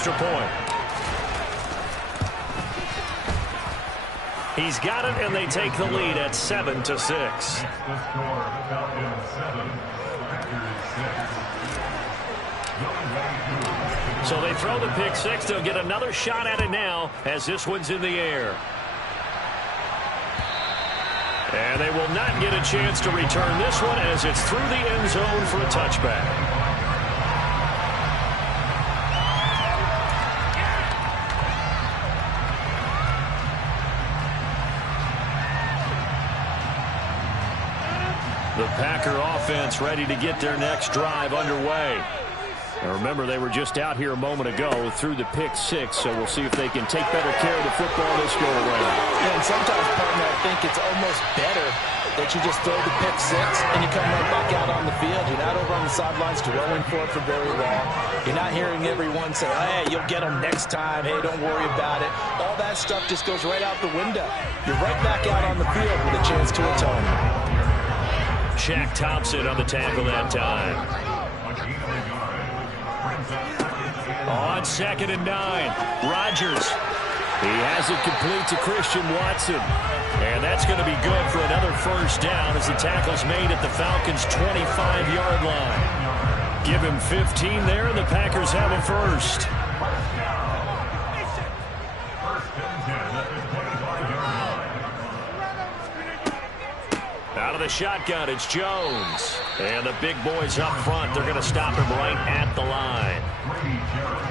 extra point. He's got it, and they take the lead at 7-6. So they throw the pick six. They'll get another shot at it now as this one's in the air. And they will not get a chance to return this one as it's through the end zone for a touchback. The Packer offense ready to get their next drive underway. Now remember, they were just out here a moment ago through the pick six, so we'll see if they can take better care of the football this go around. Yeah, and sometimes, partner, I think it's almost better that you just throw the pick six and you come right back out on the field. You're not over on the sidelines throwing for it for very long. You're not hearing everyone say, hey, you'll get them next time. Hey, don't worry about it. All that stuff just goes right out the window. You're right back out on the field with a chance to atone. Shaq Thompson on the tackle that time. On 2nd and 9, Rodgers. He has it complete to Christian Watson. And that's going to be good for another first down as the tackle's made at the Falcons' 25-yard line. Give him 15 there, and the Packers have a first. Out of the shotgun, it's Jones. And the big boys up front, they're going to stop him right at the line.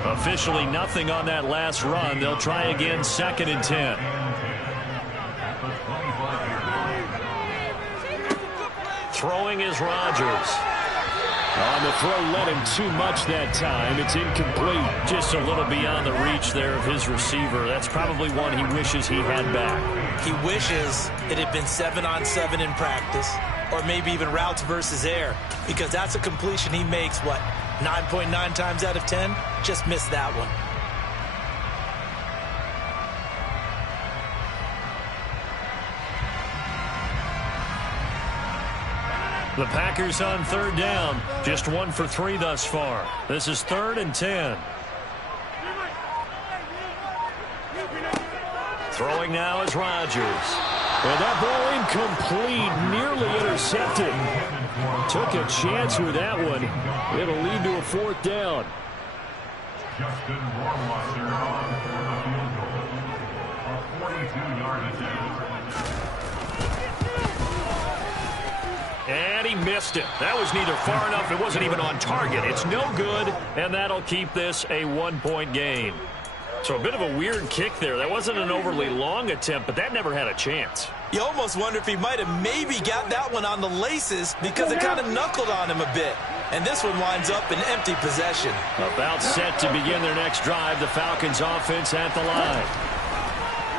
Officially nothing on that last run. They'll try again, 2nd and 10. Throwing is Rodgers. On the throw, let him too much that time. It's incomplete. Just a little beyond the reach there of his receiver. That's probably one he wishes he had back. He wishes it had been 7-on-7 in practice, or maybe even routes versus air, because that's a completion he makes, 9.9 times out of 10? Just missed that one. The Packers on 3rd down. Just 1 for 3 thus far. This is 3rd and 10. Throwing now is Rodgers. And that ball incomplete, nearly intercepted. Took a chance with that one. It'll lead to a 4th down. Justin Rohrwasser on for the field goal. A 42-yard attempt. And he missed it. That was neither far enough. It wasn't even on target. It's no good, and that'll keep this a 1-point game. So a bit of a weird kick there. That wasn't an overly long attempt, but that never had a chance. You almost wonder if he might have maybe got that one on the laces because it kind of knuckled on him a bit. And this one winds up in empty possession. About set to begin their next drive. The Falcons offense at the line.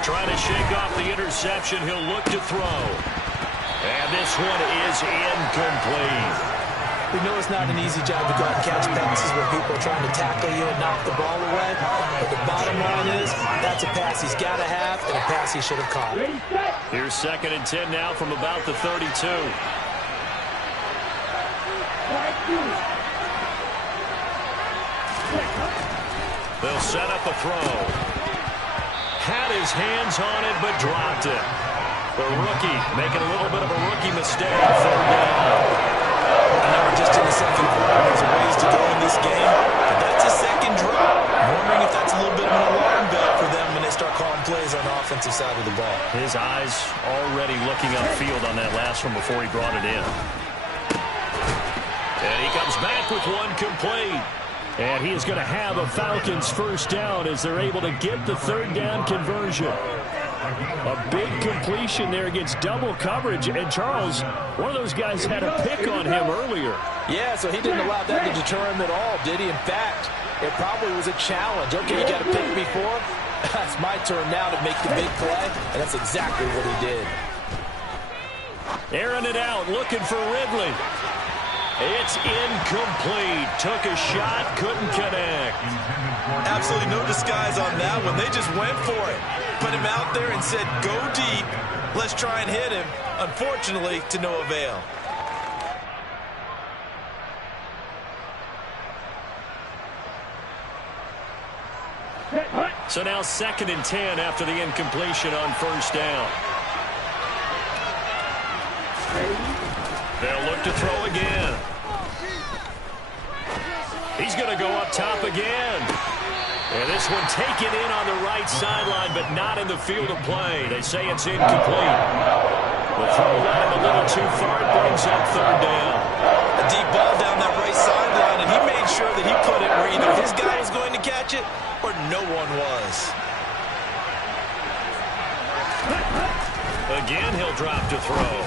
Trying to shake off the interception. He'll look to throw. And this one is incomplete. We know it's not an easy job to go out and catch passes where people are trying to tackle you and knock the ball away. But the bottom line is that's a pass he's got to have and a pass he should have caught. Here's 2nd and 10 now from about the 32. They'll set up a throw. Had his hands on it but dropped it. The rookie making a little bit of a rookie mistake. 3rd down. I know we're just in the 2nd quarter. There's a ways to go in this game, but that's a 2nd drop. I'm wondering if that's a little bit of an alarm bell for them when they start calling plays on the offensive side of the ball. His eyes already looking upfield on that last one before he brought it in. And he comes back with one complete. And he is going to have a Falcons first down as they're able to get the 3rd down conversion. A big completion there against double coverage. And Charles, one of those guys had a pick on him earlier. Yeah, so he didn't allow that to deter him at all, did he? In fact, it probably was a challenge. Okay, you got to pick before. It's my turn now to make the big play. And that's exactly what he did. Airing it out, looking for Ridley. It's incomplete. Took a shot, couldn't connect. Absolutely no disguise on that one. They just went for it. Put him out there and said, go deep. Let's try and hit him. Unfortunately, to no avail. So now 2nd and 10 after the incompletion on 1st down. They'll look to throw again. He's going to go up top again. And this one taken in on the right sideline, but not in the field of play. They say it's incomplete. The throw got him a little too far. It brings up 3rd down. A deep ball down that right sideline, and he made sure that he put it where either his guy was going to catch it or no one was. Again, he'll drop to throw.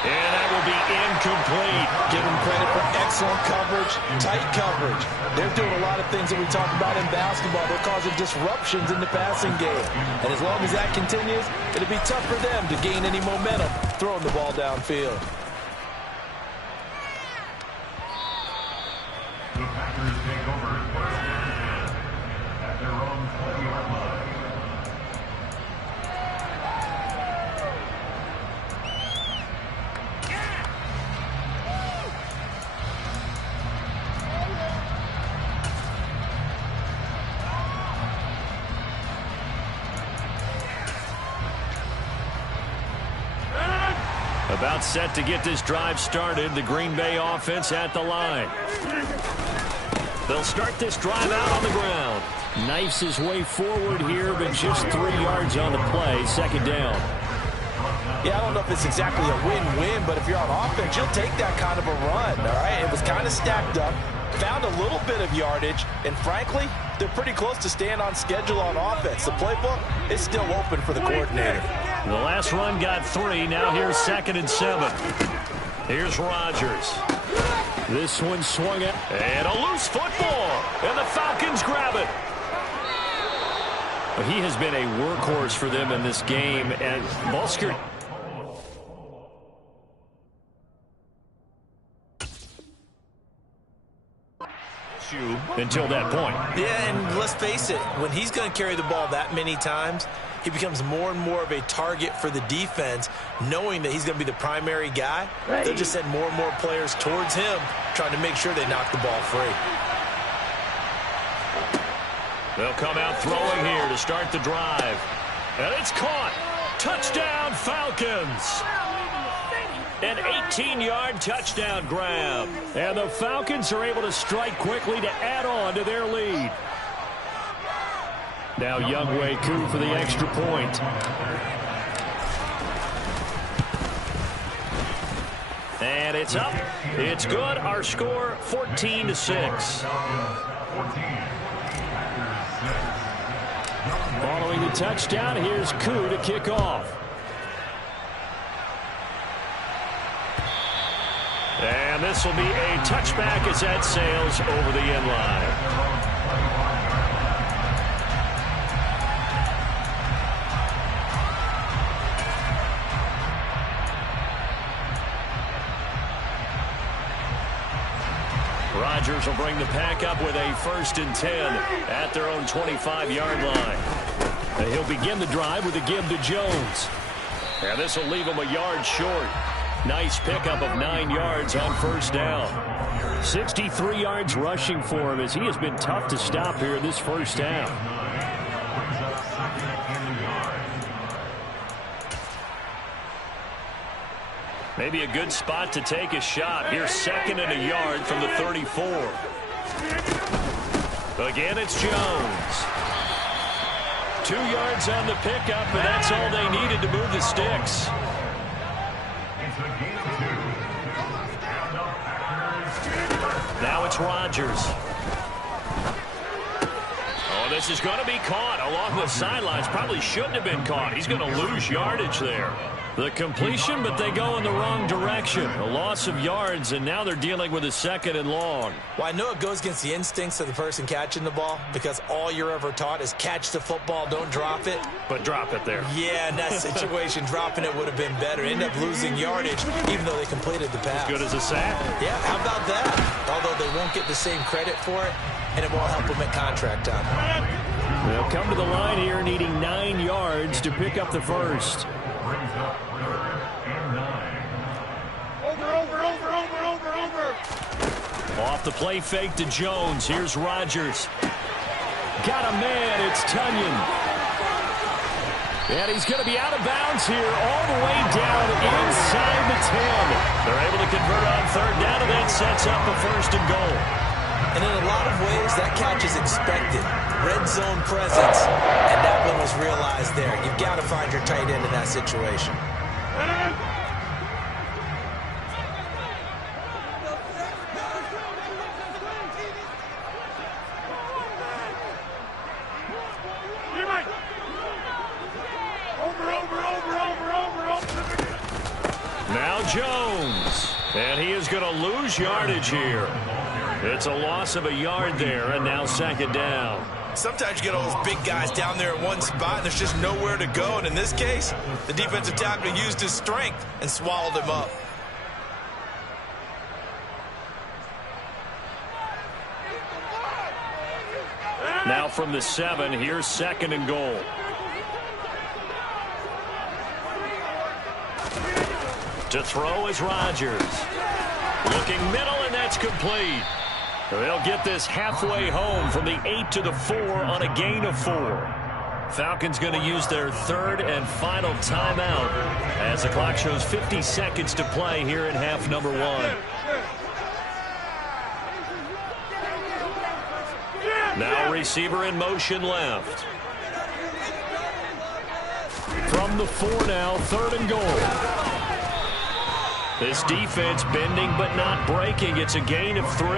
And that will be incomplete. Give him credit for excellent coverage, tight coverage. They're doing a lot of things that we talk about in basketball. They're causing disruptions in the passing game. And as long as that continues, it'll be tough for them to gain any momentum throwing the ball downfield. The Packers take over at their own 20-yard line. About set to get this drive started. The Green Bay offense at the line. They'll start this drive out on the ground. Knifes his way forward here, but just 3 yards on the play. 2nd down. Yeah, I don't know if it's exactly a win-win, but if you're on offense, you'll take that kind of a run, all right? It was kind of stacked up, found a little bit of yardage, and frankly, they're pretty close to staying on schedule on offense. The playbook is still open for the coordinator. The last run got 3. Now here's 2nd and 7. Here's Rodgers. This one swung at, and a loose football, and the Falcons grab it. He has been a workhorse for them in this game, and Bolsker. Until that point. Yeah, and let's face it, when he's going to carry the ball that many times, he becomes more and more of a target for the defense, knowing that he's going to be the primary guy. They'll just send more and more players towards him, trying to make sure they knock the ball free. They'll come out throwing here to start the drive. And it's caught. Touchdown, Falcons. An 18-yard touchdown grab. And the Falcons are able to strike quickly to add on to their lead. Now Younghoe Koo for the extra point. And it's up. It's good. Our score, 14-6. Following the touchdown, here's Koo to kick off. And this will be a touchback as that sails over the end line. Rodgers will bring the pack up with a 1st and 10 at their own 25-yard line. And he'll begin the drive with a give to Jones. And this will leave him a yard short. Nice pickup of 9 yards on 1st down. 63 yards rushing for him as he has been tough to stop here in this 1st down. Maybe a good spot to take a shot. Here's 2nd and a yard from the 34. Again, it's Jones. 2 yards on the pickup, and that's all they needed to move the sticks. Now it's Rodgers. Oh, this is going to be caught along the sidelines. Probably shouldn't have been caught. He's going to lose yardage there. The completion, but they go in the wrong direction. A loss of yards, and now they're dealing with a 2nd and long. Well, I know it goes against the instincts of the person catching the ball because all you're ever taught is catch the football, don't drop it. But drop it there. Yeah, in that situation, dropping it would have been better. End up losing yardage, even though they completed the pass. As good as a sack. Yeah, how about that? Although they won't get the same credit for it, and it won't help them at contract time. They'll come to the line here needing 9 yards to pick up the 1st. Over. Off the play fake to Jones. Here's Rodgers. Got a man. It's Tunyon. And he's going to be out of bounds here all the way down inside the 10. They're able to convert on third down, and that sets up a 1st and goal. And in a lot of ways, that catch is expected. Red zone presence, and that one was realized there. You've got to find your tight end in that situation. Now Jones, and he is going to lose yardage here. It's a loss of a yard there, and now 2nd down. Sometimes you get all those big guys down there in one spot, and there's just nowhere to go. And in this case, the defensive tackle used his strength and swallowed him up. Now from the 7, here's 2nd and goal. To throw is Rodgers. Looking middle, and that's complete. They'll get this halfway home from the 8 to the 4 on a gain of 4. Falcons going to use their 3rd and final timeout as the clock shows 50 seconds to play here in half number 1. Now receiver in motion left. From the 4 now, 3rd and goal. This defense bending but not breaking. It's a gain of 3.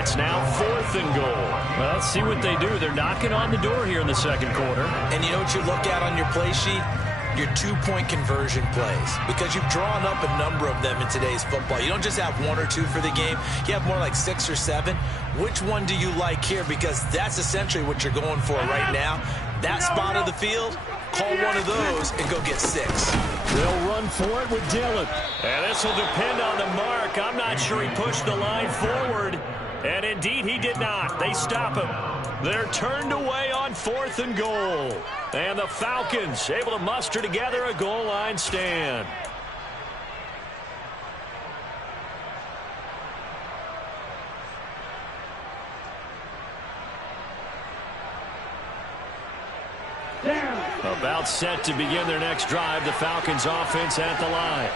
It's now 4th and goal. Well, let's see what they do. They're knocking on the door here in the 2nd quarter. And you know what you look at on your play sheet? Your 2-point conversion plays. Because you've drawn up a number of them in today's football. You don't just have 1 or 2 for the game. You have more like 6 or 7. Which one do you like here? Because that's essentially what you're going for right now. That spot of the field, call one of those and go get 6. They'll run for it with Dillon. And this will depend on the mark. I'm not sure he pushed the line forward. And indeed, he did not. They stop him. They're turned away on 4th and goal. And the Falcons able to muster together a goal line stand. About set to begin their next drive. The Falcons offense at the line.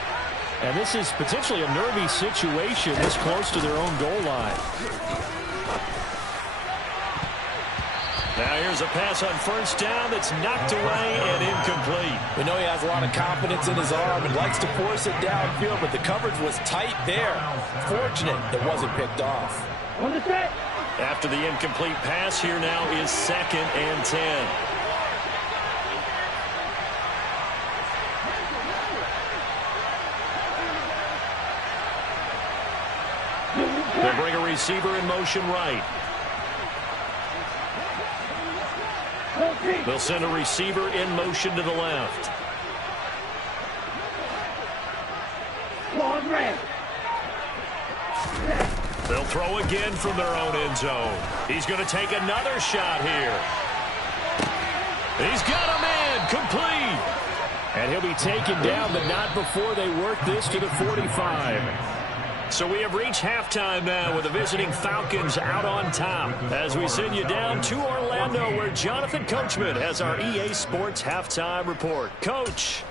And this is potentially a nervy situation this close to their own goal line. Now here's a pass on 1st down that's knocked away and incomplete. We know he has a lot of confidence in his arm and likes to force it downfield, but the coverage was tight there. Fortunate it wasn't picked off. After the incomplete pass, here now is 2nd and 10. They'll bring a receiver in motion right. They'll send a receiver in motion to the left. They'll throw again from their own end zone. He's going to take another shot here. He's got a man complete. And he'll be taken down, but not before they work this to the 45. So we have reached halftime now with the visiting Falcons out on top as we send you down to Orlando where Jonathan Coachman has our EA Sports halftime report. Coach.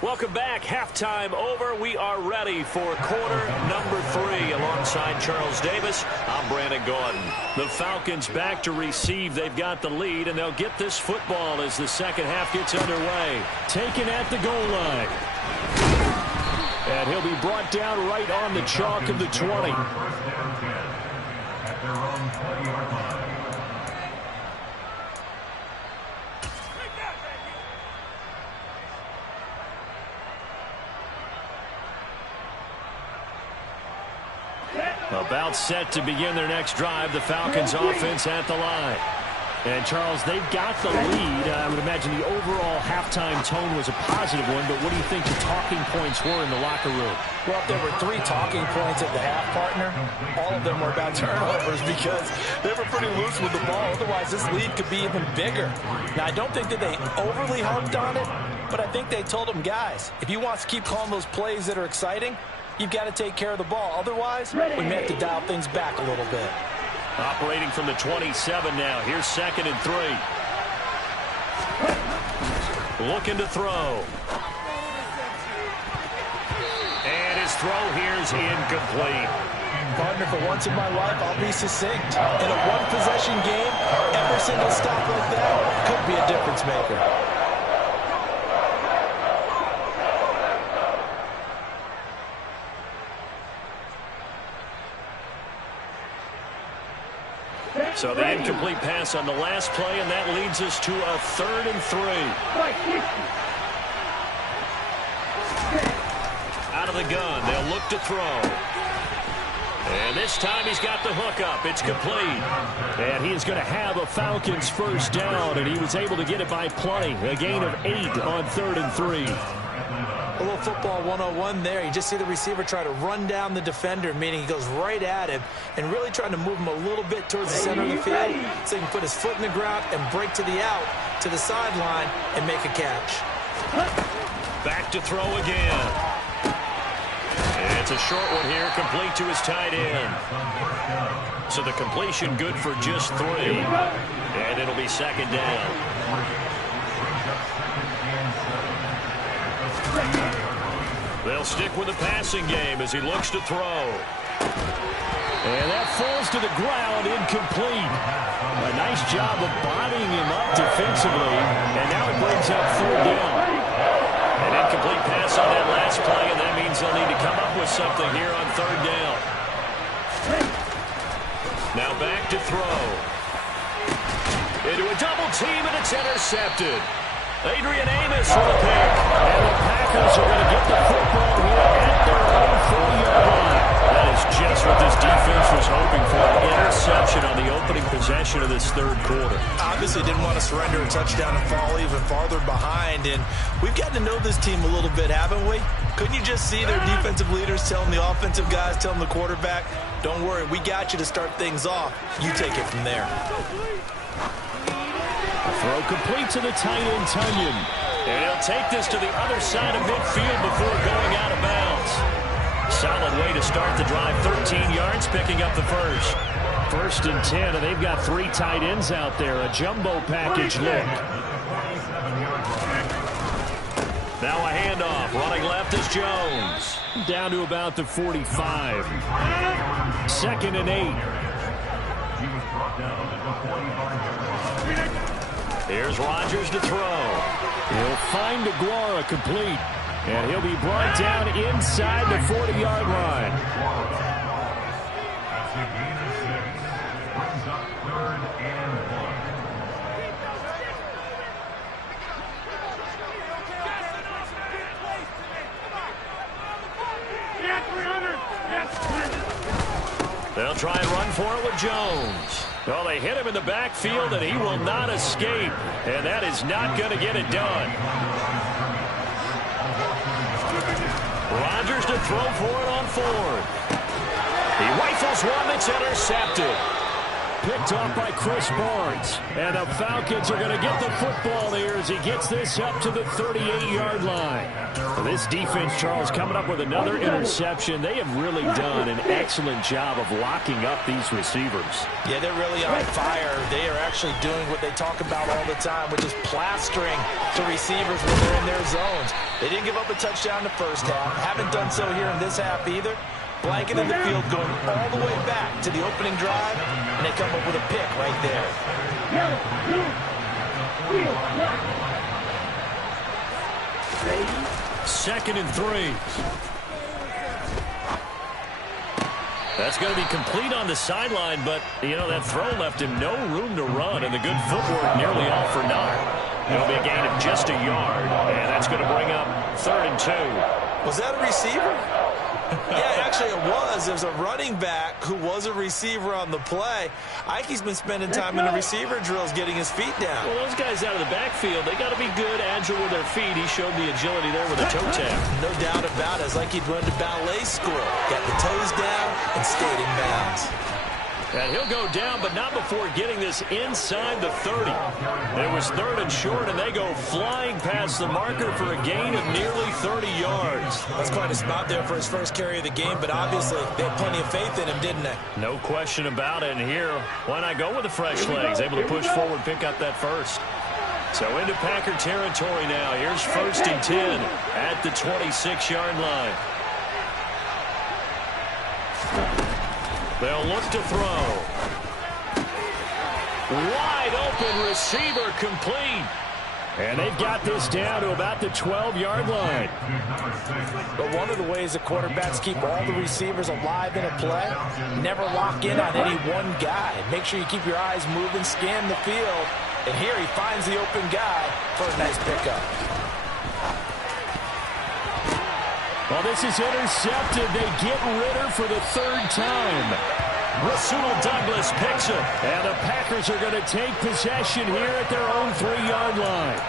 Welcome back. Halftime over. We are ready for quarter number 3 alongside Charles Davis. I'm Brandon Gordon. The Falcons back to receive. They've got the lead, and they'll get this football as the second half gets underway. Taken at the goal line. And he'll be brought down right on the chalk of the 20. About set to begin their next drive. The Falcons offense at the line. And, Charles, they've got the lead. I would imagine the overall halftime tone was a positive one, but what do you think the talking points were in the locker room? Well, if there were 3 talking points at the half, partner, all of them were about turnovers because they were pretty loose with the ball. Otherwise, this lead could be even bigger. Now, I don't think that they overly harped on it, but I think they told them, guys, if you want to keep calling those plays that are exciting, you've got to take care of the ball. Otherwise, we may have to dial things back a little bit. Operating from the 27 now. Here's 2nd and 3. Looking to throw. And his throw here is incomplete. Partner, for once in my life, I'll be succinct. In a one-possession game, every single stop like that could be a difference maker. So the incomplete pass on the last play, and that leads us to a 3rd and 3. Out of the gun, they'll look to throw. And this time he's got the hook up. It's complete. And he is going to have a Falcons first down, and he was able to get it by plenty. A gain of 8 on 3rd and 3. A little football 101 there. You just see the receiver try to run down the defender, meaning he goes right at him and really trying to move him a little bit towards the center of the field so he can put his foot in the ground and break to the out, to the sideline, and make a catch. Back to throw again. And it's a short one here, complete to his tight end. So the completion good for just 3. And it'll be 2nd down. They'll stick with the passing game as he looks to throw. And that falls to the ground, incomplete. A nice job of bodying him up defensively, and now it brings up 3rd down. An incomplete pass on that last play, and that means they'll need to come up with something here on 3rd down. Now back to throw. Into a double team, and it's intercepted. Adrian Amos with a pick. And the Packers are going to get the football here at their own 40-yard line. That is just what this defense was hoping for. An interception on the opening possession of this 3rd quarter. Obviously didn't want to surrender a touchdown and fall even farther behind. And we've gotten to know this team a little bit, haven't we? Couldn't you just see their defensive leaders telling the offensive guys, telling the quarterback, don't worry, we got you to start things off. You take it from there. Throw complete to the tight end, Tunyon. And he'll take this to the other side of midfield before going out of bounds. Solid way to start the drive. 13 yards, picking up the first. 1st and 10, and they've got 3 tight ends out there. A jumbo package look. Now a handoff. Running left is Jones. Down to about the 45. 2nd and 8. Here's Rodgers to throw. He'll find Aguara complete. And he'll be brought down inside the 40-yard line. Brings up 3rd and 1. They'll try and run for it with Jones. Well, they hit him in the backfield, and he will not escape. And that is not going to get it done. Rodgers to throw for it on 4th. He rifles one that's intercepted. Picked off by Chris Barnes. And the Falcons are going to get the football here as he gets this up to the 38-yard line. Well, this defense, Charles, coming up with another interception. They have really done an excellent job of locking up these receivers. Yeah, they're really on fire. They are actually doing what they talk about all the time, which is plastering the receivers when they're in their zones. They didn't give up a touchdown in the first half. Haven't done so here in this half either. Blanket in the field going all the way back to the opening drive, and they come up with a pick right there. 2nd and 3. That's going to be complete on the sideline, but, you know, that throw left him no room to run, and the good footwork nearly all for naught. It'll be a gain of just a yard, and that's going to bring up 3rd and 2. Was that a receiver? Yeah, actually it was. There's a running back who was a receiver on the play. Ike's been spending time in the receiver drills getting his feet down. Well, those guys out of the backfield, they got to be good, agile with their feet. He showed the agility there with a toe tap. No doubt about it. It's like he'd run to ballet school. Got the toes down and stayed in bounds. And he'll go down, but not before getting this inside the 30. It was 3rd and short, and they go flying past the marker for a gain of nearly 30 yards. That's quite a spot there for his first carry of the game, but obviously they had plenty of faith in him, didn't they? No question about it. And here, why not go with the fresh legs? Able to push forward, pick up that first. So into Packer territory now. Here's 1st and 10 at the 26-yard line. They'll look to throw. Wide open receiver complete. And they've got this down to about the 12-yard line. But one of the ways the quarterbacks keep all the receivers alive in a play, never lock in on any one guy. Make sure you keep your eyes moving, scan the field. And here he finds the open guy for a nice pickup. Well, this is intercepted. They get Ritter for the 3rd time. Rasul Douglas picks it. And the Packers are going to take possession here at their own 3-yard line.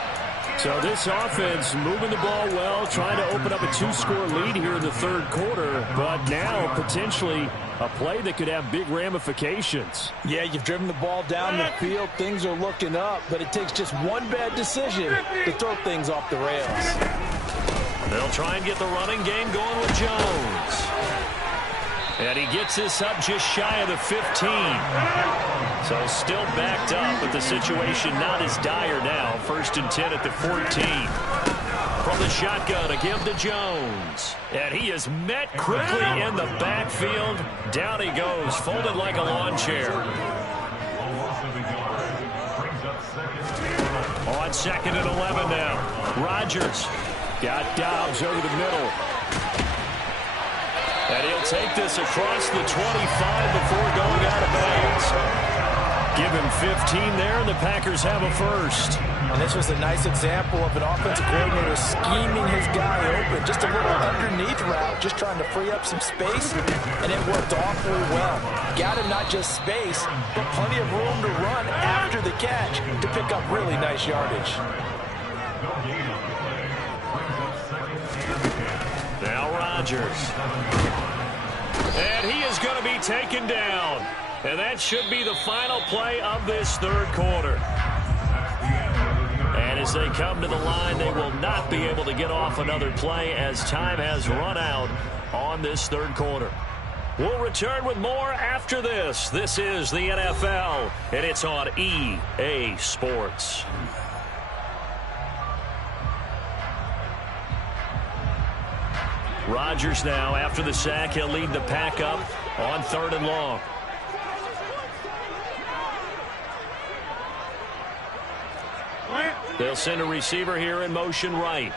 So this offense moving the ball well, trying to open up a 2-score lead here in the 3rd quarter. But now potentially a play that could have big ramifications. Yeah, you've driven the ball down the field. Things are looking up, but it takes just one bad decision to throw things off the rails. They'll try and get the running game going with Jones. And he gets this up just shy of the 15. So still backed up, but the situation not as dire now. 1st and 10 at the 14. From the shotgun, a give to Jones. And he is met quickly in the backfield. Down he goes, folded like a lawn chair. On 2nd and 11 now. Rodgers got Dobbs over the middle. And he'll take this across the 25 before going out of bounds. Give him 15 there, and the Packers have a first. And this was a nice example of an offensive coordinator scheming his guy open. Just a little underneath route, just trying to free up some space, and it worked awfully well. Got him not just space, but plenty of room to run after the catch to pick up really nice yardage. Now Rodgers. And he is going to be taken down. And that should be the final play of this 3rd quarter. And as they come to the line, they will not be able to get off another play as time has run out on this 3rd quarter. We'll return with more after this. This is the NFL, and it's on EA Sports. Rodgers now, after the sack, he'll lead the pack up on 3rd and long. They'll send a receiver here in motion right.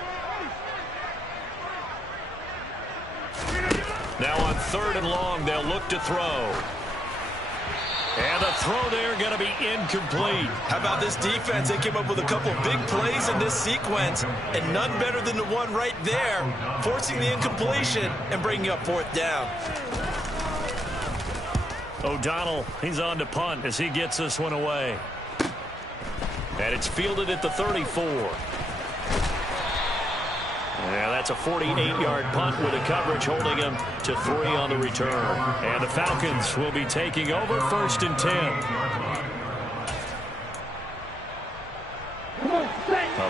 Now on 3rd and long, they'll look to throw. And the throw there going to be incomplete. How about this defense? They came up with a couple big plays in this sequence, and none better than the one right there, forcing the incompletion and bringing up 4th down. O'Donnell, he's on to punt as he gets this one away. And it's fielded at the 34. Yeah, that's a 48-yard punt with a coverage holding him to 3 on the return. And the Falcons will be taking over 1st and 10.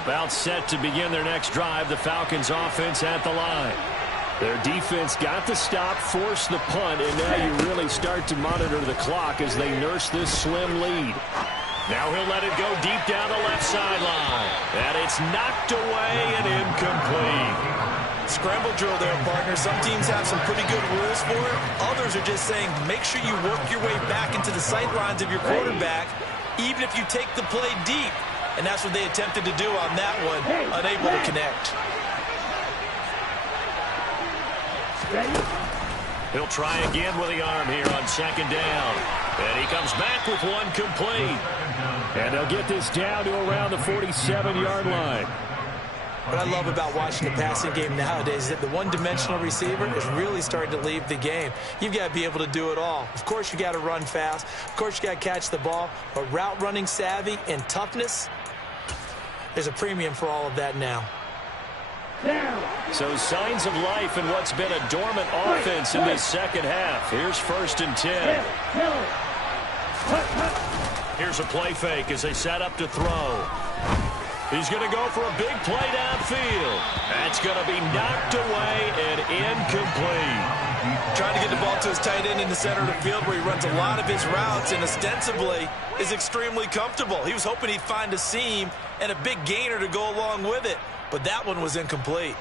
About set to begin their next drive. The Falcons offense at the line. Their defense got the stop, forced the punt, and now you really start to monitor the clock as they nurse this slim lead. Now he'll let it go deep down the left sideline. And it's knocked away and incomplete. Scramble drill there, partner. Some teams have some pretty good rules for it. Others are just saying make sure you work your way back into the sight lines of your quarterback, even if you take the play deep. And that's what they attempted to do on that one, unable to connect. He'll try again with the arm here on 2nd down. And he comes back with one complete. And they'll get this down to around the 47-yard line. What I love about watching the passing game nowadays is that the one-dimensional receiver is really starting to leave the game. You've got to be able to do it all. Of course, you got to run fast. Of course, you got to catch the ball. But route running savvy and toughness, there's a premium for all of that now. So signs of life in what's been a dormant offense in this second half. Here's 1st and 10. Here's a play fake as they set up to throw. He's going to go for a big play downfield. That's going to be knocked away and incomplete. Trying to get the ball to his tight end in the center of the field where he runs a lot of his routes and ostensibly is extremely comfortable. He was hoping he'd find a seam and a big gainer to go along with it, but that one was incomplete.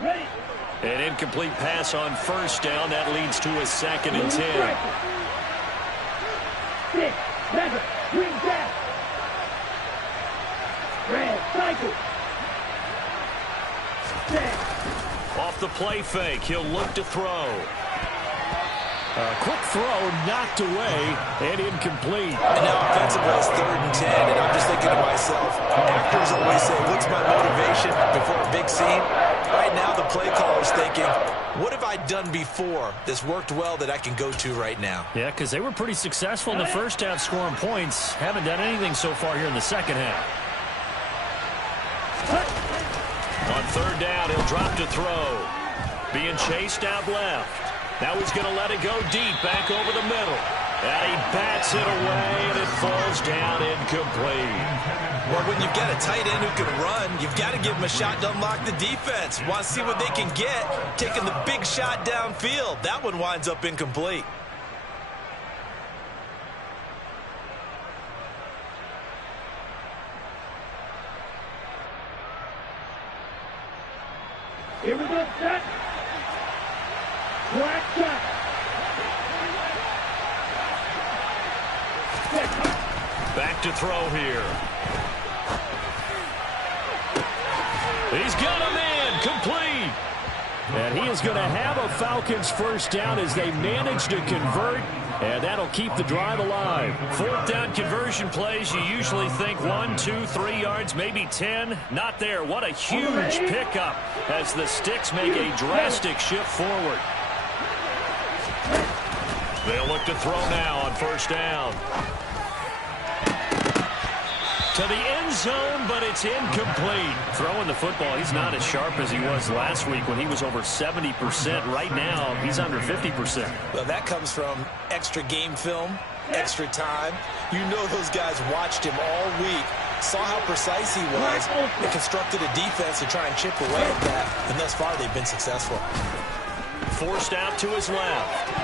An incomplete pass on first down. That leads to a 2nd and 10. 6, 7, green back. Red cycle. Off the play fake, he'll look to throw. A quick throw knocked away and incomplete. And now offensively it's 3rd and 10, and I'm just thinking to myself, actors always say, what's my motivation before a big scene? Right now the play caller's thinking, what have I done before that's worked well that I can go to right now? Yeah, because they were pretty successful in the first half scoring points. Haven't done anything so far here in the second half. On 3rd down, he'll drop to throw. Being chased out left. Now he's going to let it go deep, back over the middle. And he bats it away, and it falls down incomplete. Well, when you've got a tight end who can run, you've got to give him a shot to unlock the defense. Want to see what they can get, taking the big shot downfield. That one winds up incomplete. Here we go, set. Black shot. Back to throw here. He's got him in, complete. And he is going to have a Falcons first down as they manage to convert, and that'll keep the drive alive. 4th down conversion plays, you usually think 1, 2, 3 yards, maybe 10. Not there. What a huge pickup as the Sticks make a drastic shift forward. They'll look to throw now on first down. To the end zone, but it's incomplete. Throwing the football, he's not as sharp as he was last week when he was over 70%. Right now, he's under 50%. Well, that comes from extra game film, extra time. You know those guys watched him all week, saw how precise he was, and constructed a defense to try and chip away at that. And thus far, they've been successful. Forced out to his left.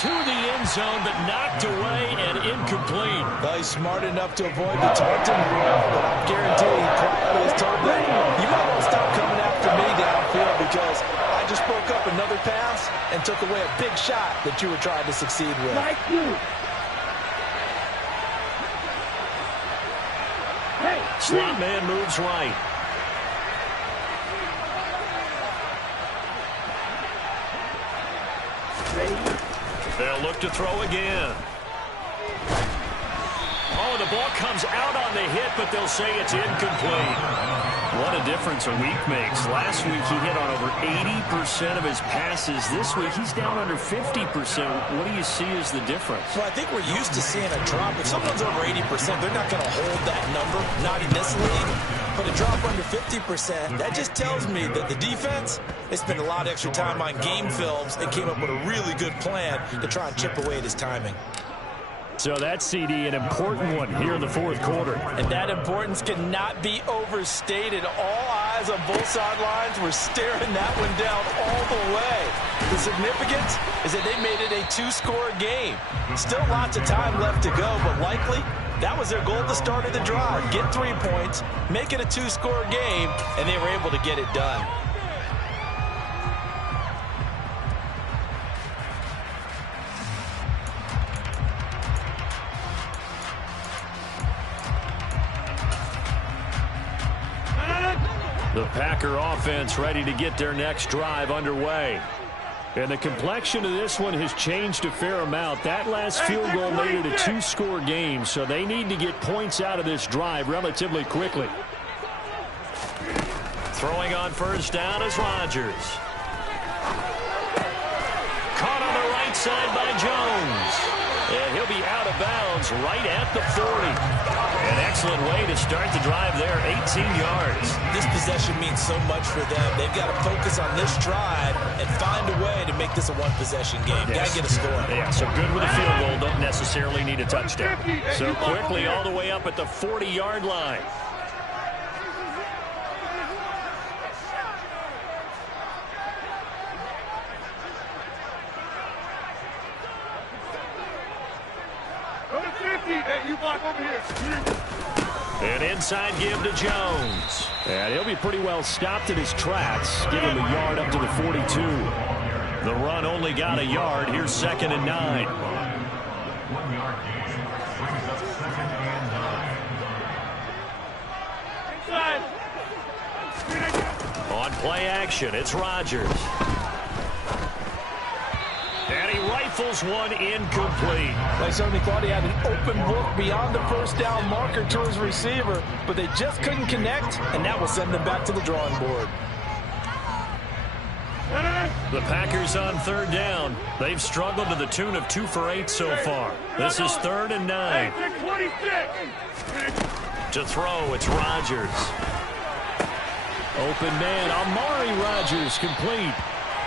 To the end zone, but knocked away and incomplete. Well, he's smart enough to avoid the taunting, but I guarantee he quietly has told them, you might want to stop coming after me downfield because I just broke up another pass and took away a big shot that you were trying to succeed with. Like you. Hey, Slot man moves right. They'll look to throw again. Oh, the ball comes out on the hit, but they'll say it's incomplete. What a difference a week makes. Last week he hit on over 80% of his passes. This week he's down under 50%. What do you see as the difference? Well, I think we're used to seeing a drop. If someone's over 80%, they're not going to hold that number, not in this league. But a drop under 50%, that just tells me that the defense has spent a lot of extra time on game films and came up with a really good plan to try and chip away at his timing. So that CD, an important one here in the 4th quarter. And that importance cannot be overstated. All eyes on both sidelines were staring that one down all the way. The significance is that they made it a 2-score game. Still lots of time left to go, but likely that was their goal at the start of the drive. Get 3 points, make it a 2-score game, and they were able to get it done. The Packer offense ready to get their next drive underway. And the complexion of this one has changed a fair amount. That last field goal made it a 2-score game, so they need to get points out of this drive relatively quickly. Throwing on first down is Rodgers. Caught on the right side by Jones. And he'll be out of bounds right at the 40. An excellent way to start the drive there, 18 yards. This possession means so much for them. They've got to focus on this drive and find a way to make this a one-possession game. Yes. Got to get a score. Yeah, so good with a field goal. Don't necessarily need a touchdown. So quickly all the way up at the 40-yard line. An inside give to Jones. And he'll be pretty well stopped in his tracks. Give him a yard up to the 42. The run only got a yard. Here's 2nd and 9. 1 yard gain. Brings up 2nd and 9. On play action, it's Rodgers. And he rifles one incomplete. They certainly thought he had an open look beyond the first down marker to his receiver, but they just couldn't connect, and that will send them back to the drawing board. The Packers on 3rd down. They've struggled to the tune of 2 for 8 so far. This is 3rd and 9. To throw, it's Rodgers. Open man, Amari Rodgers, complete.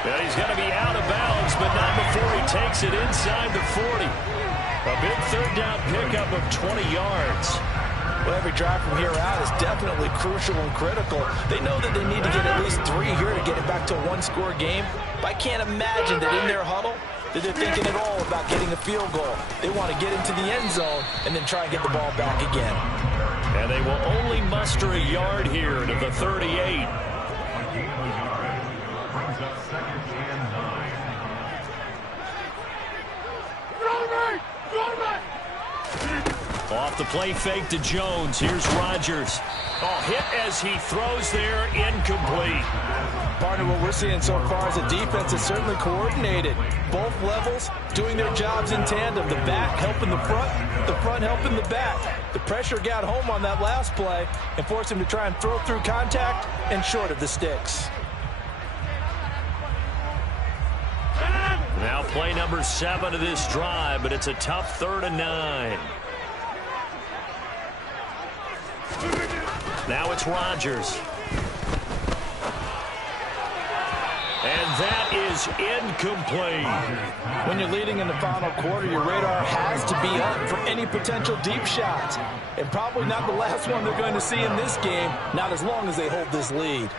And he's going to be out of bounds, but not before he takes it inside the 40. A big 3rd down pickup of 20 yards. Well, every drive from here out is definitely crucial and critical. They know that they need to get at least 3 here to get it back to a one-score game. But I can't imagine that in their huddle that they're thinking at all about getting a field goal. They want to get into the end zone and then try and get the ball back again. And they will only muster a yard here to the 38. Brings up 2nd and 9. Off the play fake to Jones. Here's Rodgers. Oh, hit as he throws there, incomplete. Partner, what we're seeing so far is a defense that's certainly coordinated. Both levels doing their jobs in tandem. The back helping the front helping the back. The pressure got home on that last play and forced him to try and throw through contact and short of the sticks. Now play number 7 of this drive, but it's a tough 3rd and 9. Now it's Rodgers. And that is incomplete. When you're leading in the final quarter, your radar has to be up for any potential deep shots. And probably not the last one they're going to see in this game, not as long as they hold this lead.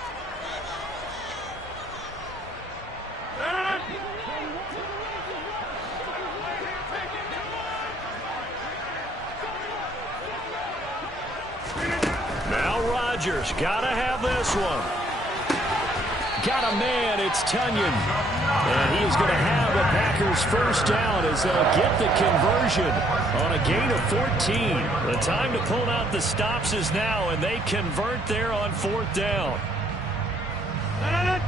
Rodgers, gotta have this one. Got a man, it's Tunyon. And he's going to have the Packers first down as they'll get the conversion on a gain of 14. The time to pull out the stops is now, and they convert there on 4th down.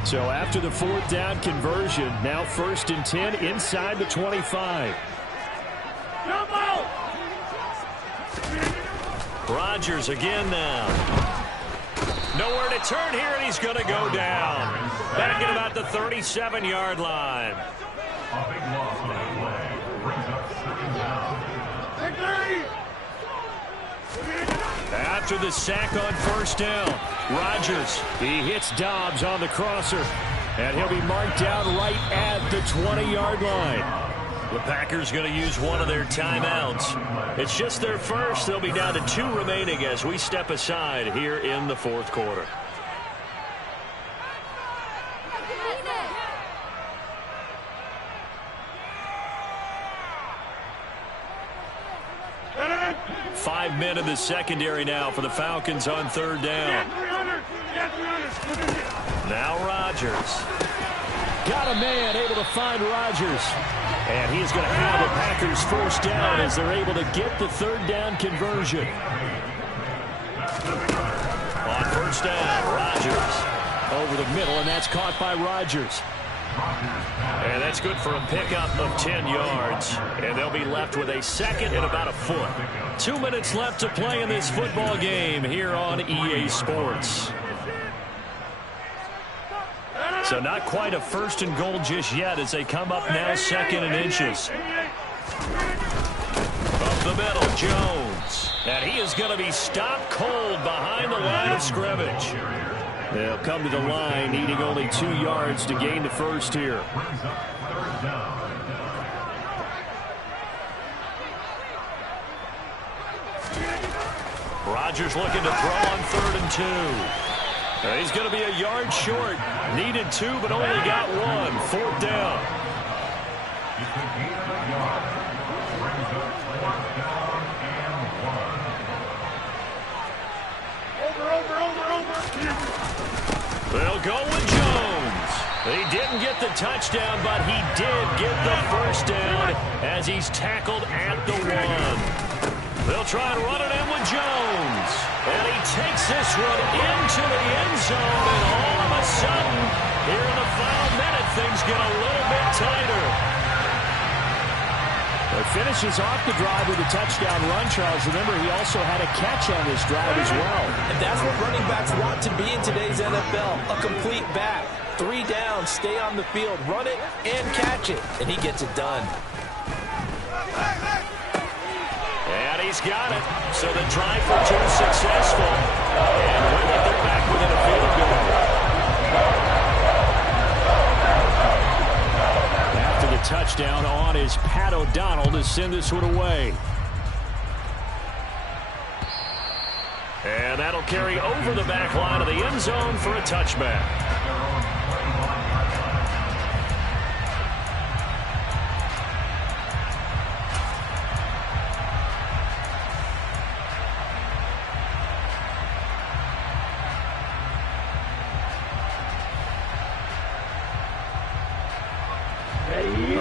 So after the 4th down conversion, now 1st and 10 inside the 25. Rodgers again now. Nowhere to turn here, and he's going to go down. Back at about the 37-yard line. A big loss on the play. Brings up 2nd down. After the sack on 1st down, Rodgers, he hits Dobbs on the crosser, and he'll be marked down right at the 20-yard line. The Packers going to use one of their timeouts. It's just their first. They'll be down to 2 remaining as we step aside here in the 4th quarter. Five men in the secondary now for the Falcons on 3rd down. Now Rodgers. Got a man able to find Rodgers. And he's going to have the Packers first down as they're able to get the 3rd down conversion. On 1st down, Rodgers over the middle, and that's caught by Rodgers. And that's good for a pickup of 10 yards. And they'll be left with a 2nd and about a foot. 2 minutes left to play in this football game here on EA Sports. So not quite a 1st and goal just yet as they come up now 2nd and inches. the middle, Jones. And he is going to be stopped cold behind the line of scrimmage. They'll come to the line, needing only 2 yards to gain the first here. Rodgers looking to throw on 3rd and 2. He's going to be a yard short. Needed 2, but only got 1. 4th down. They'll go with Jones. He didn't get the touchdown, but he did get the first down as he's tackled at the 1. They'll try and run it in with Jones. And he takes this one into the end zone, and all of a sudden, here in the final minute, things get a little bit tighter. It finishes off the drive with a touchdown run, Charles. Remember, he also had a catch on this drive as well. And that's what running backs want to be in today's NFL, a complete back. 3 down, stay on the field, run it, and catch it. And he gets it done. And he's got it. So the drive for 2 successful. And with it, they're back within a field goal. After the touchdown on is Pat O'Donnell to send this one away. And that'll carry over the back line of the end zone for a touchback.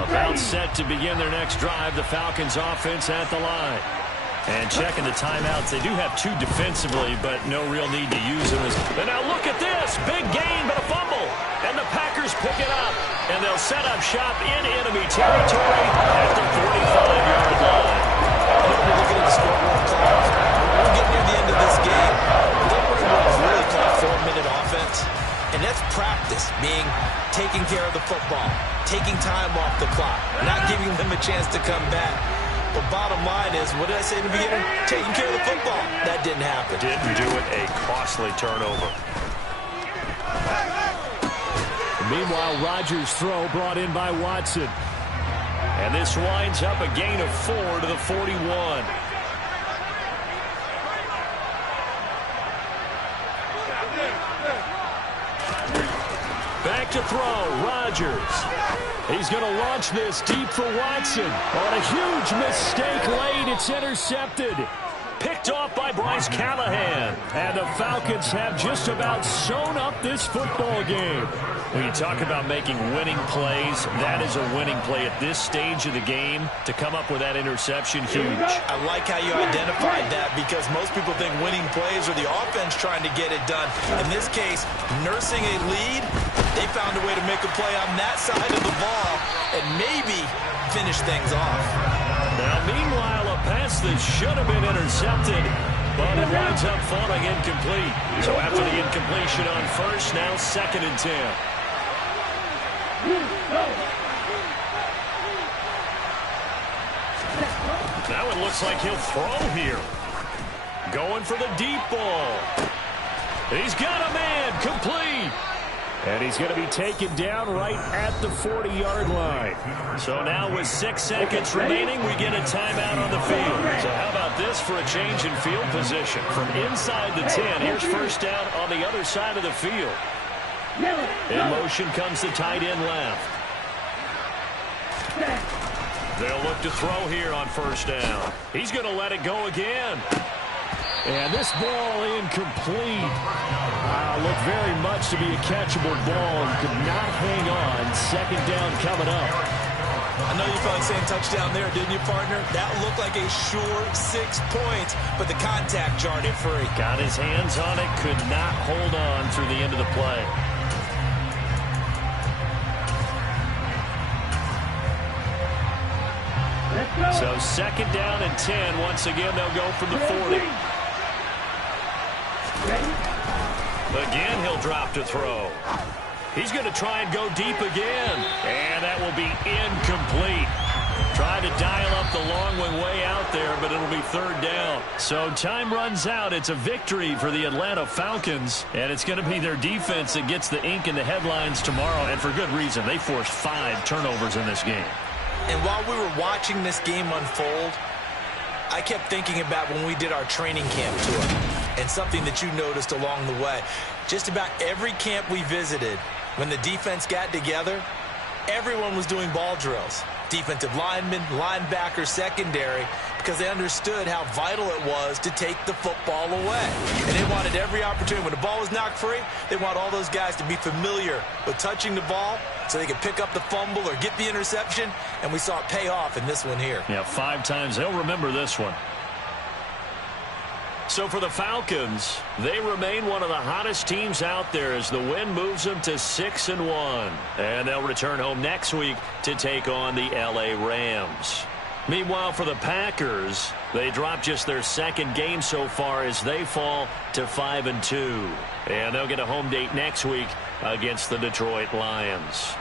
About set to begin their next drive, the Falcons offense at the line. And checking the timeouts, they do have 2 defensively, but no real need to use them. And now look at this, big gain, but a fumble. And the Packers pick it up, and they'll set up shop in enemy territory at the 45-yard line. Look at the scoreboard clock. We're getting near the end of this game. They're running what is really called 4-minute offense. And that's practice, being taking care of the football, taking time off the clock, not giving them a chance to come back. But bottom line is, what did I say in the beginning? Taking care of the football. That didn't happen. Didn't do it, a costly turnover. Meanwhile, Rodgers' throw brought in by Watson. And this winds up a gain of 4 to the 41. Back to throw, Rodgers. He's going to launch this deep for Watson. On a huge mistake late, it's intercepted. Picked off by Bryce Callahan. And the Falcons have just about sewn up this football game. When you talk about making winning plays, that is a winning play at this stage of the game. To come up with that interception, huge. I like how you identified that, because most people think winning plays are the offense trying to get it done. In this case, nursing a lead, they found a way to make a play on that side of the ball and maybe finish things off. Now, meanwhile, a pass that should have been intercepted, but it winds up falling incomplete. So after the incompletion on first, now 2nd and 10. Now it looks like he'll throw here. Going for the deep ball. He's got a man, complete. And he's going to be taken down right at the 40-yard line. So now with 6 seconds remaining, we get a timeout on the field. So how about this for a change in field position? From inside the 10, here's first down on the other side of the field. In motion comes the tight end left. They'll look to throw here on first down. He's going to let it go again. And this ball incomplete. Looked very much to be a catchable ball and could not hang on. 2nd down coming up. I know you felt like saying touchdown there, didn't you, partner? That looked like a sure 6 points, but the contact jarred it free. Got his hands on it, could not hold on through the end of the play. So 2nd down and 10. Once again, they'll go from the 40. Again, he'll drop to throw. He's going to try and go deep again. And that will be incomplete. Trying to dial up the long one way out there, but it'll be third down. So time runs out. It's a victory for the Atlanta Falcons, and it's going to be their defense that gets the ink in the headlines tomorrow, and for good reason. They forced 5 turnovers in this game. And while we were watching this game unfold, I kept thinking about when we did our training camp tour and something that you noticed along the way. Just about every camp we visited, when the defense got together, everyone was doing ball drills. Defensive linemen, linebackers, secondary, because they understood how vital it was to take the football away. And they wanted every opportunity. When the ball was knocked free, they want all those guys to be familiar with touching the ball so they could pick up the fumble or get the interception, and we saw it pay off in this one here. Yeah, 5 times. They'll remember this one. So for the Falcons, they remain one of the hottest teams out there as the win moves them to 6-1. And they'll return home next week to take on the LA Rams. Meanwhile, for the Packers, they dropped just their 2nd game so far as they fall to 5-2. And they'll get a home date next week against the Detroit Lions.